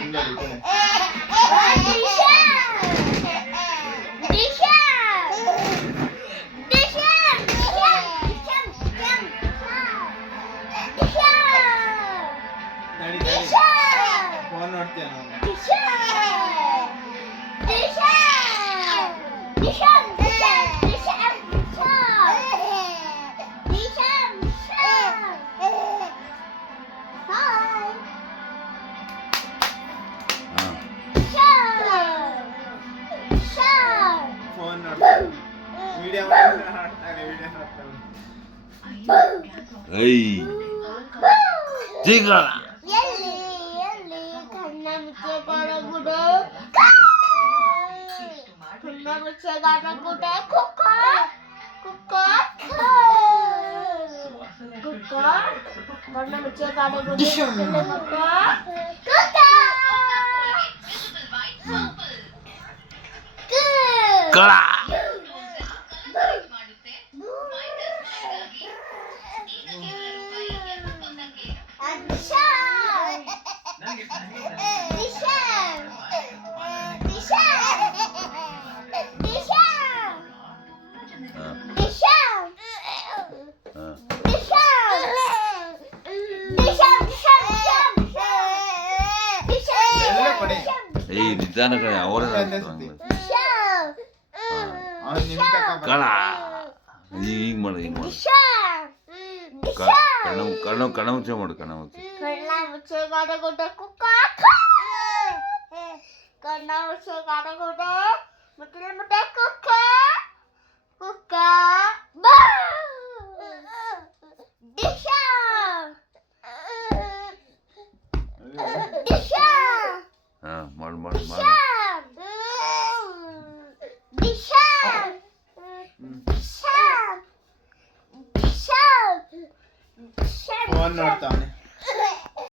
ಹಿಂಗಡಿ ಈ ಕಡೆ. ನಡಿ ನಡಿ ಫೋನ್ ನೋಡ್ತೀಯ ನಾವು. ಫೋನ್ ನೋಡ್ತಾನೆ ವಿಡಿಯೋ ಮಾಡ್ತಾನೆ ವಿಡಿಯೋ ನೋಡ್ತಾನೆ. ಏಯ್ ಜಿಗಳ ಕಳ ಏಯ್ ನಿಧಾನ ಕಡೆ ಅವರ ಕಳ ಹಿಂಗ್ ಮಾಡು ಹಿಂಗ್ ಮಾಡು ಕಣ್ಣ ಮುಚ್ಚೆ ಮಾಡು ಕಣ್ಣ ಮುಚ್ಚೆ ಮಾಡು ಮಾಡು ಮಾಡು ಫೋನ್ ನೋಡ್ತಾವನೆ.